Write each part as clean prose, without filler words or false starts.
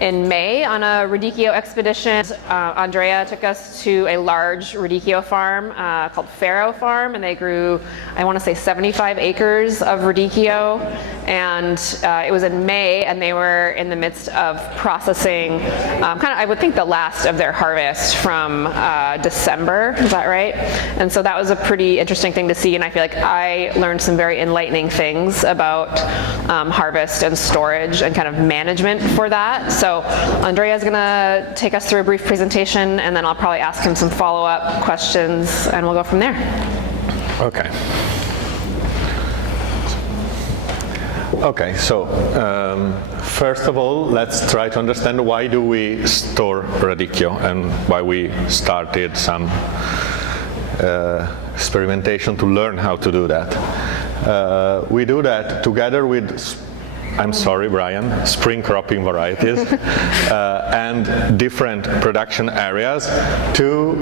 in May on a Radicchio expedition. Andrea took us to a large Radicchio farm called Frye Farm, and they grew, I want to say, 75 acres of Radicchio. And it was in May, and they were in the midst of processing kind of, I would think, the last of their harvest from December. Is that right? And so that was a pretty interesting thing to see, and I feel like I learned some very enlightening things about harvest and storage and kind of management for that. So Andrea's gonna take us through a brief presentation, and then I'll probably ask him some follow-up questions, and we'll go from there. Okay. Okay, so first of all, let's try to understand why do we store Radicchio and why we started some experimentation to learn how to do that. We do that together with, I'm sorry, Brian, spring cropping varieties and different production areas to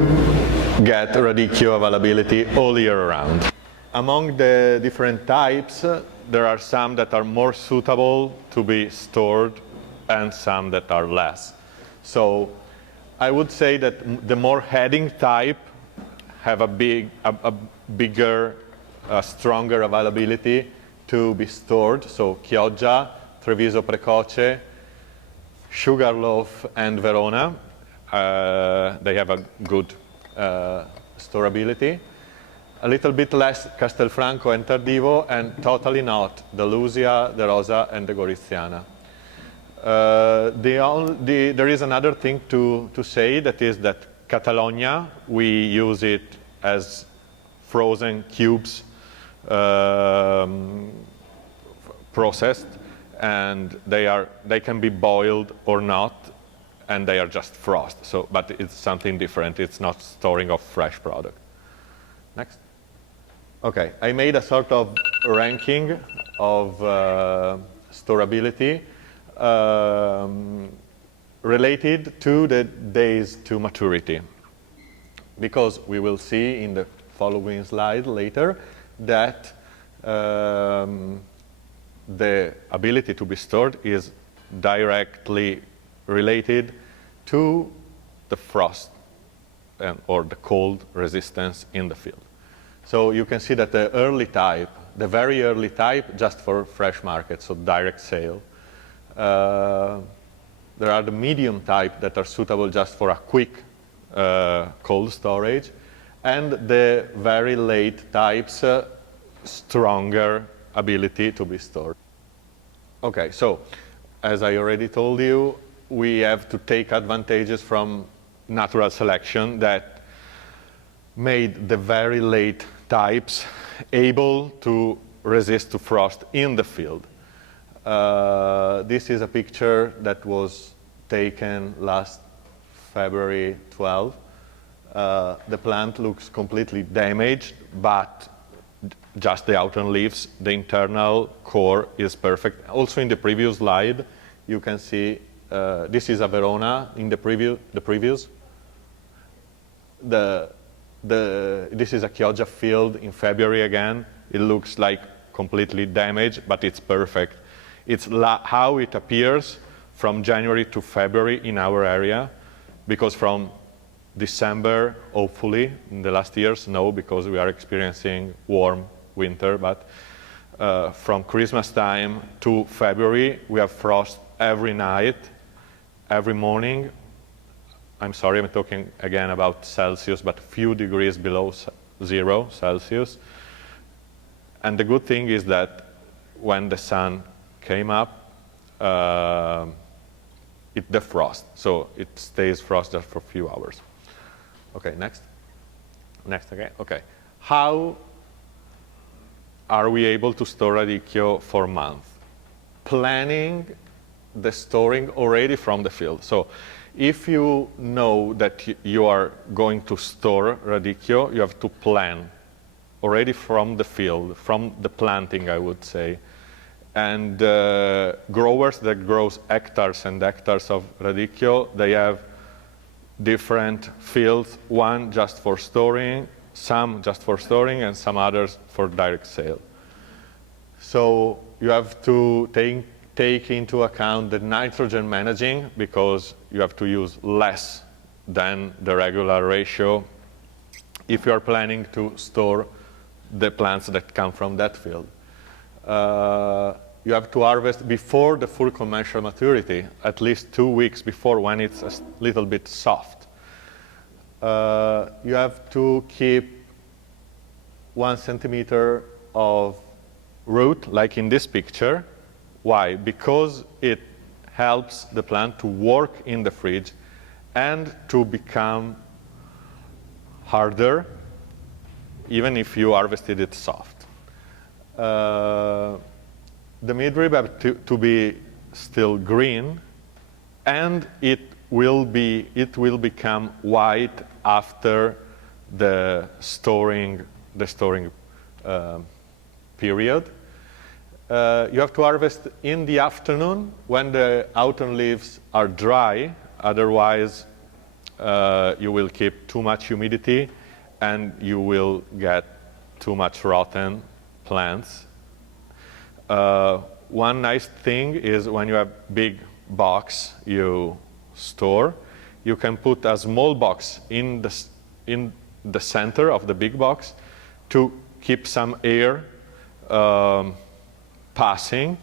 get Radicchio availability all year round. Among the different types, there are some that are more suitable to be stored and some that are less. So I would say that the more heading type have a bigger, stronger availability to be stored. So Chioggia, Treviso Precoce, Sugarloaf, and Verona, they have a good storability. A little bit less Castelfranco and Tardivo, and totally not the Lusia, the Rosa, and the Goriziana. There is another thing to say, that is that Catalonia, we use it as frozen cubes processed, and they can be boiled or not, and they are just frost. So, but it's something different. It's not storing of fresh product. Next. Okay, I made a sort of ranking of storability related to the days to maturity, because we will see in the following slide later that the ability to be stored is directly related to the frost or the cold resistance in the field. So you can see that the early type, the very early type, just for fresh market, so direct sale. There are the medium type that are suitable just for a quick cold storage, and the very late types, stronger ability to be stored. Okay, so as I already told you, we have to take advantages from natural selection that made the very late types able to resist to frost in the field. This is a picture that was taken last February 12. The plant looks completely damaged, but just the outer leaves, the internal core is perfect. Also in the previous slide, you can see this is a Verona in the previous. This is a Chioggia field in February again. It looks like completely damaged, but it's perfect. It's how it appears from January to February in our area, because from December, hopefully, in the last years, no, because we are experiencing warm winter, but from Christmas time to February, we have frost every night, every morning. I'm sorry, I'm talking again about Celsius, but a few degrees below 0 Celsius. And the good thing is that when the sun came up, it defrosts, so it stays frost just for a few hours. Okay, next. Next, okay. Okay. How are we able to store Radicchio for a month? Planning the storing already from the field. So if you know that you are going to store Radicchio, you have to plan already from the field, from the planting, I would say. And growers that grows hectares and hectares of Radicchio, they have different fields, one just for storing, some just for storing, and some others for direct sale. So you have to take into account the nitrogen managing, because you have to use less than the regular ratio if you are planning to store the plants that come from that field. You have to harvest before the full commercial maturity, at least 2 weeks before, when it's a little bit soft. You have to keep 1 centimeter of root, like in this picture. Why? Because it helps the plant to work in the fridge and to become harder, even if you harvested it soft. The midrib have to be still green, and it will become white after the storing period. You have to harvest in the afternoon when the autumn leaves are dry. Otherwise, you will keep too much humidity and you will get too much rotten plants. One nice thing is when you have big box you store, you can put a small box in the center of the big box to keep some air passing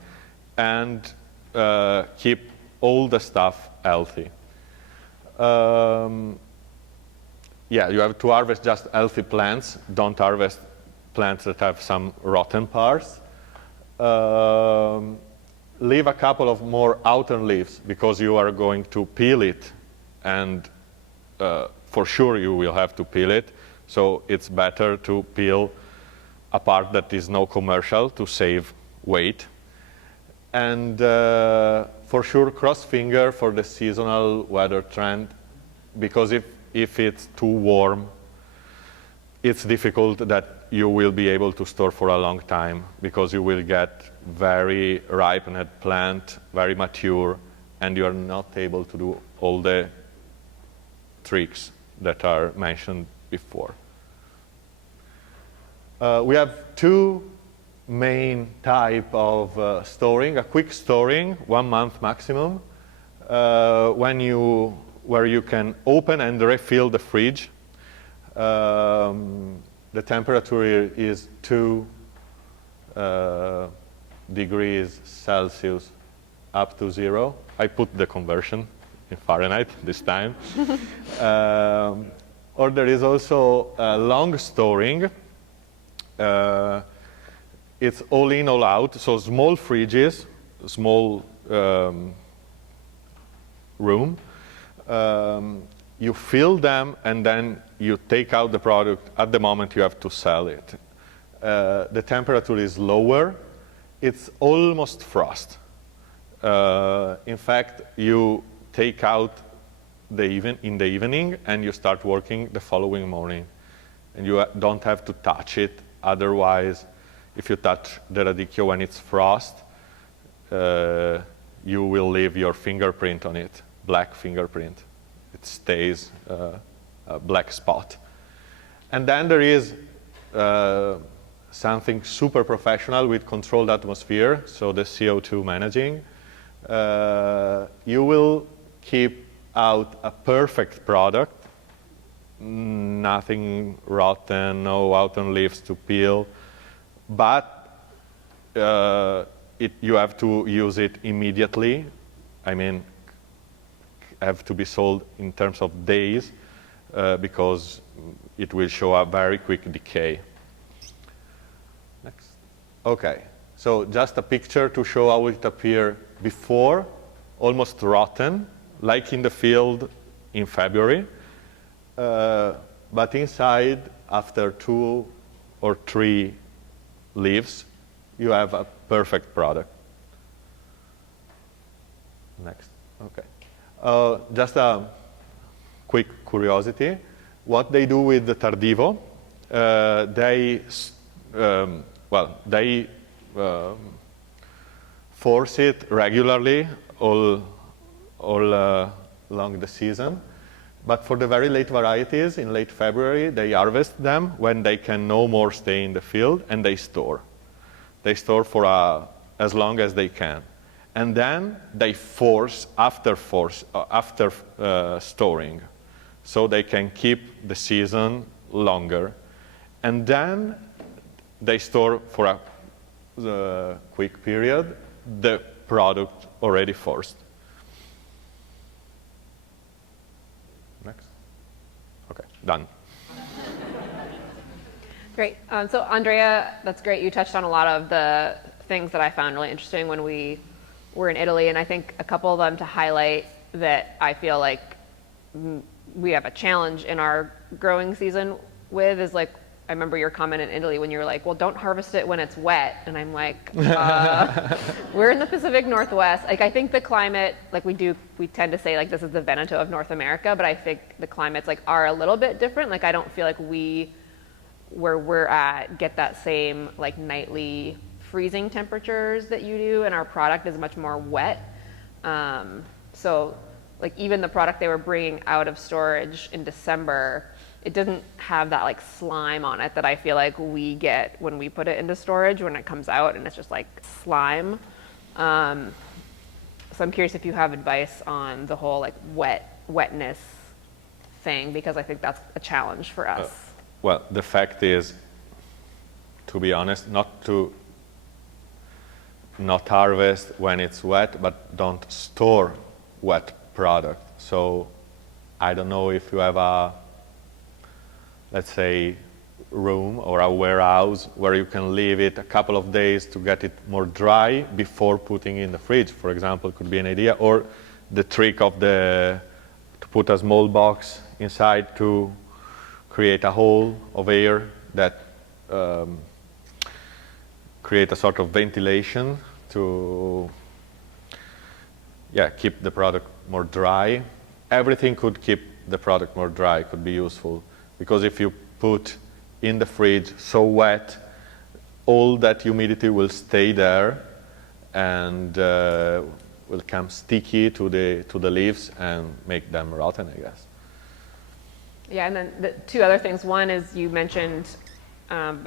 and keep all the stuff healthy. Yeah, you have to harvest just healthy plants. Don't harvest plants that have some rotten parts. Leave a couple of more autumn leaves because you are going to peel it, and for sure you will have to peel it. So it's better to peel a part that is no commercial to save weight. And for sure cross finger for the seasonal weather trend, because if it's too warm, it's difficult that you will be able to store for a long time, because you will get very ripened plant, very mature, and you are not able to do all the tricks that are mentioned before. We have two main type of storing: a quick storing, 1 month maximum, where you can open and refill the fridge. The temperature is 2 degrees Celsius up to 0. I put the conversion in Fahrenheit this time. Or there is also long storing. It's all in, all out, so small fridges, small room. You fill them and then you take out the product at the moment you have to sell it. The temperature is lower. It's almost frost. In fact, you take out in the evening and you start working the following morning. And you don't have to touch it. Otherwise, if you touch the radicchio when it's frost, you will leave your fingerprint on it, black fingerprint. It stays a black spot. And then there is something super professional with controlled atmosphere, so the CO2 managing. You will keep out a perfect product, nothing rotten, no autumn leaves to peel, but you have to use it immediately. I mean, have to be sold in terms of days because it will show a very quick decay. Next. Okay, so just a picture to show how it appeared before, almost rotten, like in the field in February. But inside, after 2 or 3 leaves, you have a perfect product. Next, okay. Just a quick curiosity. What they do with the tardivo, they force it regularly all along the season. But for the very late varieties, in late February, they harvest them when they can no more stay in the field, and they store. They store for as long as they can. and then they force after storing, so they can keep the season longer, and then they store for a quick period the product already forced. Next. Okay, done. Great. So Andrea, that's great. You touched on a lot of the things that I found really interesting when we were in Italy, and I think a couple of them to highlight that I feel like we have a challenge in our growing season with is like, I remember your comment in Italy when you were like, well, don't harvest it when it's wet. And I'm like, we're in the Pacific Northwest. Like, I think the climate, like we tend to say like this is the Veneto of North America, but I think the climates like are a little bit different. Like, I don't feel like where we're at get that same like nightly freezing temperatures that you do, and our product is much more wet. So like even the product they were bringing out of storage in December, it doesn't have that like slime on it that I feel like we get when we put it into storage when it comes out, and it's just like slime. So I'm curious if you have advice on the whole like wetness thing, because I think that's a challenge for us. Well, the fact is, to be honest, not harvest when it's wet, but don't store wet product. So I don't know if you have a, let's say, room or a warehouse where you can leave it a couple of days to get it more dry before putting in the fridge, for example, could be an idea. Or the trick of to put a small box inside to create a hole of air that create a sort of ventilation to keep the product more dry. Everything could keep the product more dry, could be useful. Because if you put in the fridge so wet, all that humidity will stay there and will come sticky to the leaves and make them rotten, I guess. Yeah, and then the two other things. One is you mentioned, and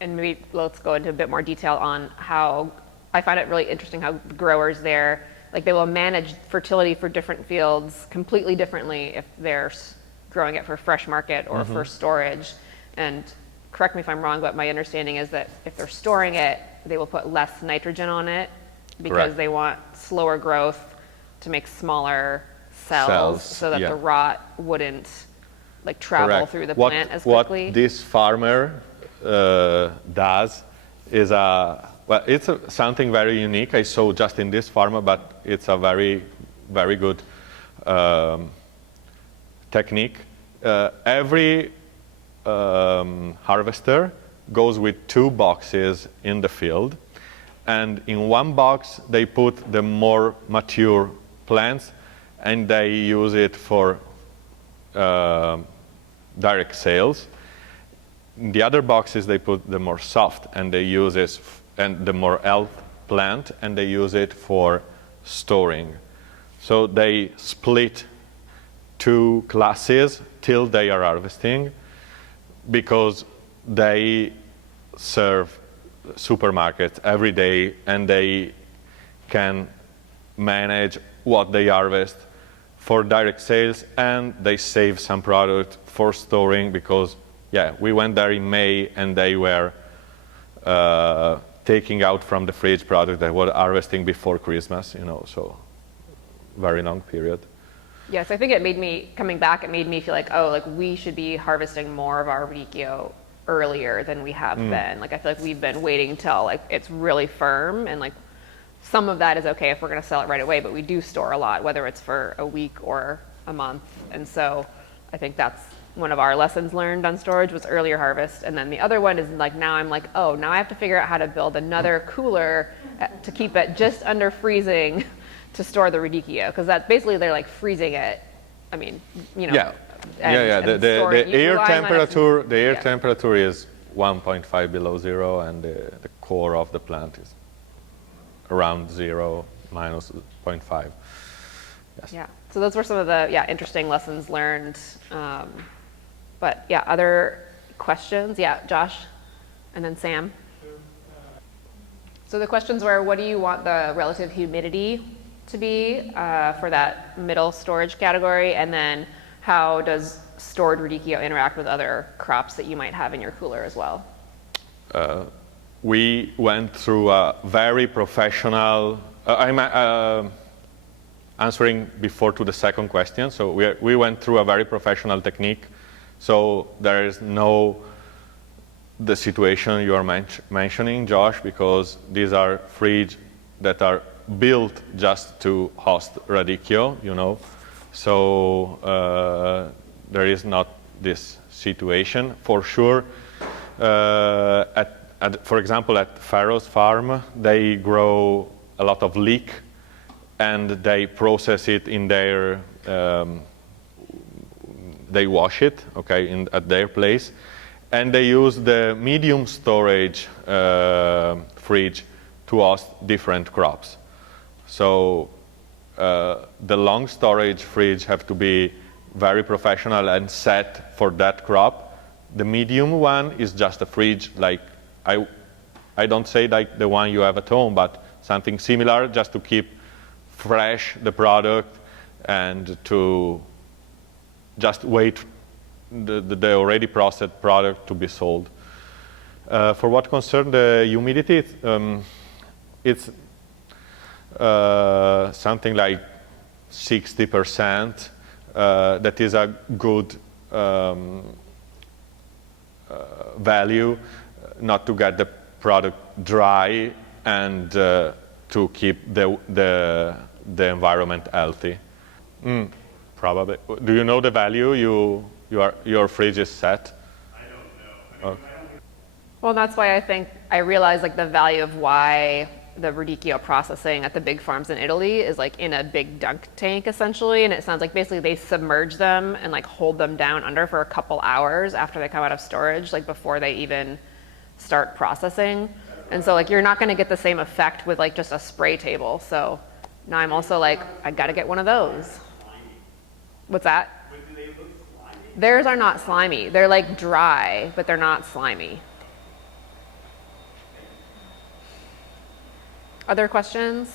maybe let's go into a bit more detail on how, I find it really interesting how growers there, like they will manage fertility for different fields completely differently if they're growing it for fresh market or for storage. And correct me if I'm wrong, but my understanding is that if they're storing it, they will put less nitrogen on it because Correct. they want slower growth to make smaller cells so that the rot wouldn't like travel Correct. through the plant as quickly. What this farmer does is it's something very unique I saw just in this farmer, but it's a very, very good technique. Every harvester goes with 2 boxes in the field, and in one box they put the more mature plants and they use it for direct sales. In the other boxes they put the more soft and they use it, and the more health plant, and they use it for storing. So they split 2 classes till they are harvesting, because they serve supermarkets every day and they can manage what they harvest for direct sales, and they save some product for storing, because we went there in May and they were taking out from the fridge product that were harvesting before Christmas, so very long period. Yes, I think it made me, coming back, it made me feel like, oh, like we should be harvesting more of our Radicchio earlier than we have been. Like I feel like we've been waiting till like it's really firm, and like some of that is okay if we're going to sell it right away, but we do store a lot, whether it's for a week or a month. And so I think that's one of our lessons learned on storage was earlier harvest. And then the other one is like, now I'm like, oh, now I have to figure out how to build another cooler to keep it just under freezing to store the Radicchio, because that's basically they're like freezing it. I mean, The air temperature is 1.5 below zero, and the core of the plant is around 0 minus 0.5. Yes. Yeah. So those were some of the interesting lessons learned. But other questions? Yeah, Josh, and then Sam. So the questions were, what do you want the relative humidity to be for that middle storage category? And then how does stored radicchio interact with other crops that you might have in your cooler as well? We went through a very professional, I'm answering before to the second question. So we went through a very professional technique. So there is no the situation you are mentioning, Josh, because these are fridges that are built just to host radicchio, you know. So there is not this situation for sure. For example, at Farrow's farm, they grow a lot of leek, and they process it in their, they wash it, okay, at their place. And they use the medium storage fridge to host different crops. So the long storage fridge have to be very professional and set for that crop. The medium one is just a fridge, like I don't say like the one you have at home, but something similar, just to keep fresh the product and to just wait the already processed product to be sold. For what concerns the humidity, it's something like 60%. That is a good value, not to get the product dry and to keep the environment healthy. Probably. Do you know the value your fridge is set? I don't know. Okay. Well, that's why I think I realized like the value of why the radicchio processing at the big farms in Italy is like in a big dunk tank essentially, and it sounds like basically they submerge them and like hold them down under for a couple hours after they come out of storage, like before they even start processing. And so like you're not going to get the same effect with like just a spray table. So now I'm also like, I got to get one of those. What's that? Do they look slimy? Theirs are not slimy. They're like dry, but they're not slimy. Other questions?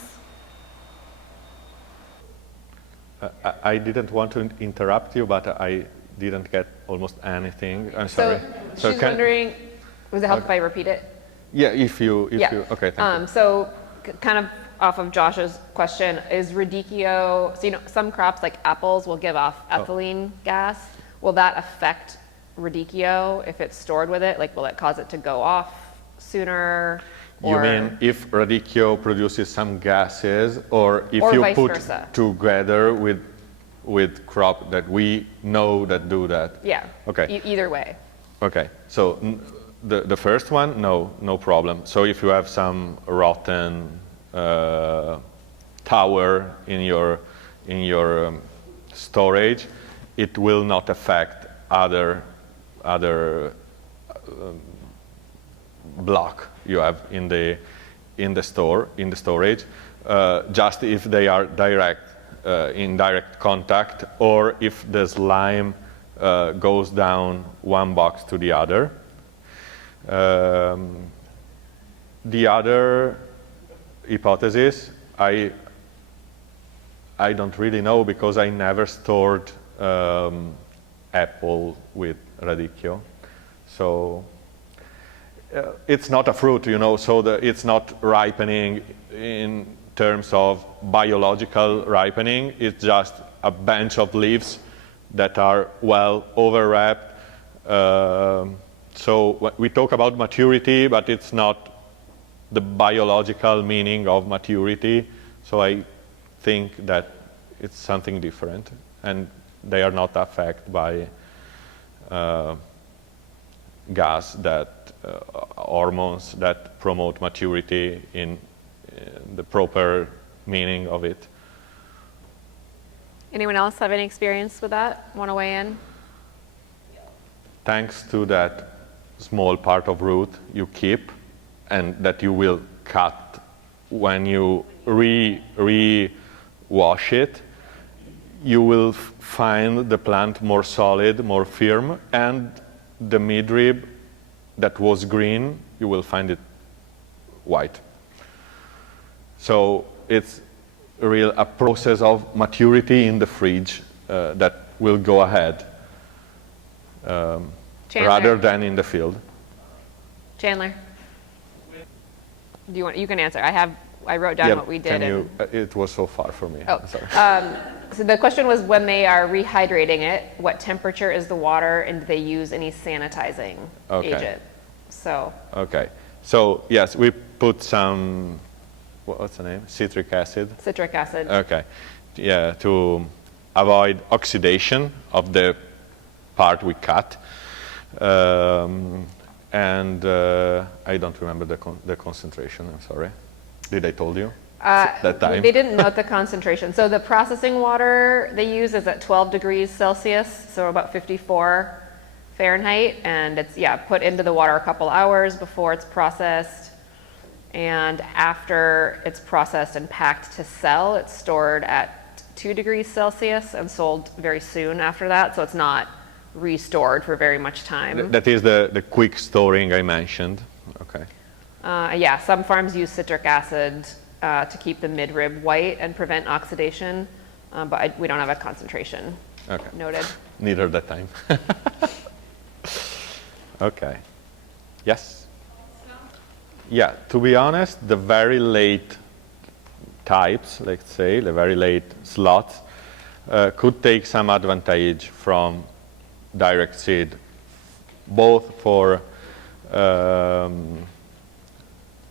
I didn't want to interrupt you, but I didn't get almost anything. I'm sorry. So she's wondering, was it help if I repeat it? Yeah, if you, okay, thank you. So kind of off of Josh's question, is radicchio, so you know, some crops like apples will give off ethylene gas. Will that affect radicchio if it's stored with it? Like, will it cause it to go off sooner? You mean if radicchio produces some gases, or if or you vice put versa. together with crop that we know that do that? Yeah. Okay. Either way. Okay. So the first one, no problem. So if you have some rotten tower in your storage, it will not affect other block you have in the storage, just if they are in direct contact, or if the slime goes down one box to the other. The other hypothesis, I don't really know, because I never stored apple with radicchio. So it's not a fruit, you know, so it's not ripening in terms of biological ripening. It's just a bunch of leaves that are well overwrapped. So we talk about maturity, but it's not the biological meaning of maturity. So I think that it's something different, and they are not affected by gas that hormones that promote maturity in the proper meaning of it. Anyone else have any experience with that? Want to weigh in? Thanks to that small part of root you keep, and that you will cut when you re-wash it, you will find the plant more solid, more firm, and the midrib that was green, you will find it white. So it's a process of maturity in the fridge that will go ahead rather than in the field. Chandler, you can answer. I wrote down what we did. It was so far for me. Oh, sorry. So the question was, when they are rehydrating it, what temperature is the water, and do they use any sanitizing agent? So. Okay. So yes, we put some, what's the name? Citric acid. Citric acid. Okay. Yeah, to avoid oxidation of the part we cut. And I don't remember the concentration, I'm sorry. Did I told you that time? They didn't note the concentration. So the processing water they use is at 12 degrees Celsius, so about 54 Fahrenheit. And it's, put into the water a couple hours before it's processed. And after it's processed and packed to sell, it's stored at 2 degrees Celsius and sold very soon after that. So it's not restored for very much time. That is the quick storing I mentioned. Okay. Some farms use citric acid to keep the midrib white and prevent oxidation, but we don't have a concentration noted. Neither that time. Okay. Yes? Yeah, to be honest, the very late types, let's say, the very late slots, could take some advantage from direct seed, both for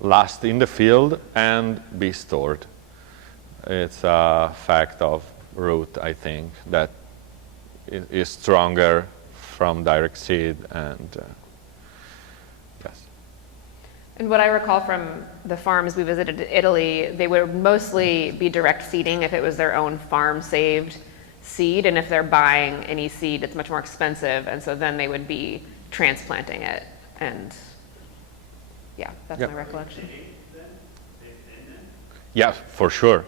last in the field and be stored. It's a fact of root, I think, that is stronger from direct seed, and yes. And what I recall from the farms we visited in Italy, they would mostly be direct seeding if it was their own farm saved seed, and if they're buying any seed, it's much more expensive, and so then they would be transplanting it. And that's my recollection. Yeah, for sure.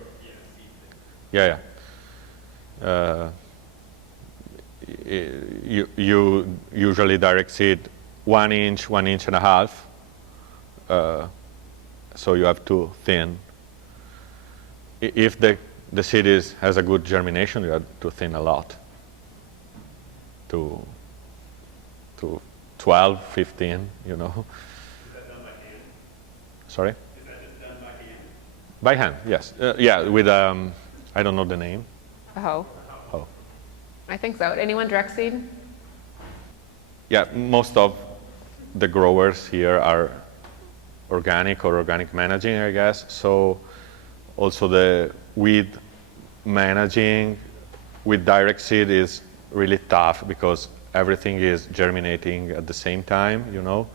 Yeah. You usually direct seed 1 inch, 1.5 inches, so you have to thin. If the seed has a good germination, you have to thin a lot, to 12, 15, you know. Is that done by hand? Sorry? Is that just done By by hand? hand, yes. With, I don't know the name. A hoe? Oh. I think so. Anyone direct seed? Yeah, most of the growers here are organic or organic managing, I guess. So also the weed managing with direct seed is really tough because everything is germinating at the same time, you know.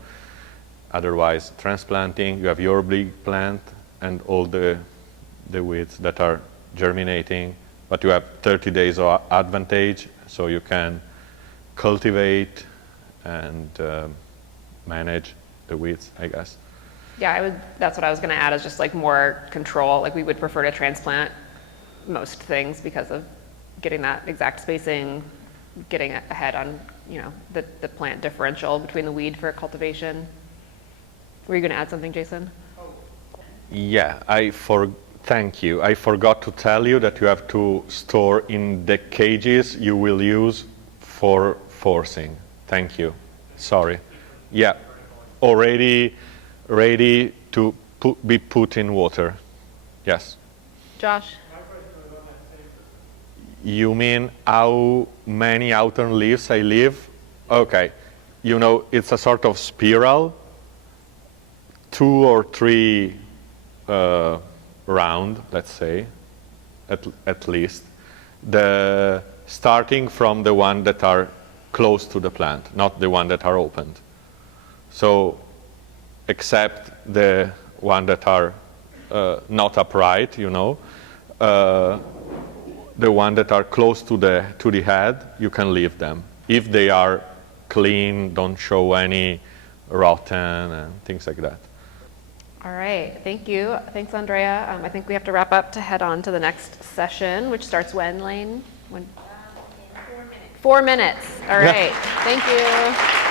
Otherwise, transplanting, you have your big plant and all the weeds that are germinating, but you have 30 days of advantage, so you can cultivate and manage the weeds, I guess. Yeah, that's what I was going to add, is just like more control. Like, we would prefer to transplant most things because of getting that exact spacing, getting ahead on, the plant differential between the weed for cultivation. Were you going to add something, Jason? Yeah, thank you. I forgot to tell you that you have to store in the cages you will use for forcing. Thank you. Sorry. Yeah, already ready to be put in water. Yes. Josh? You mean how many autumn leaves I leave? Okay. It's a sort of spiral, 2 or 3 round, let's say, at least. Starting from the one that are close to the plant, not the one that are opened. So, except the one that are not upright, the one that are close to the head, you can leave them. If they are clean, don't show any rotten and things like that. All right, thank you. Thanks, Andrea. I think we have to wrap up to head on to the next session, which starts when, Lane? When? 4 minutes. 4 minutes. All right. Thank you.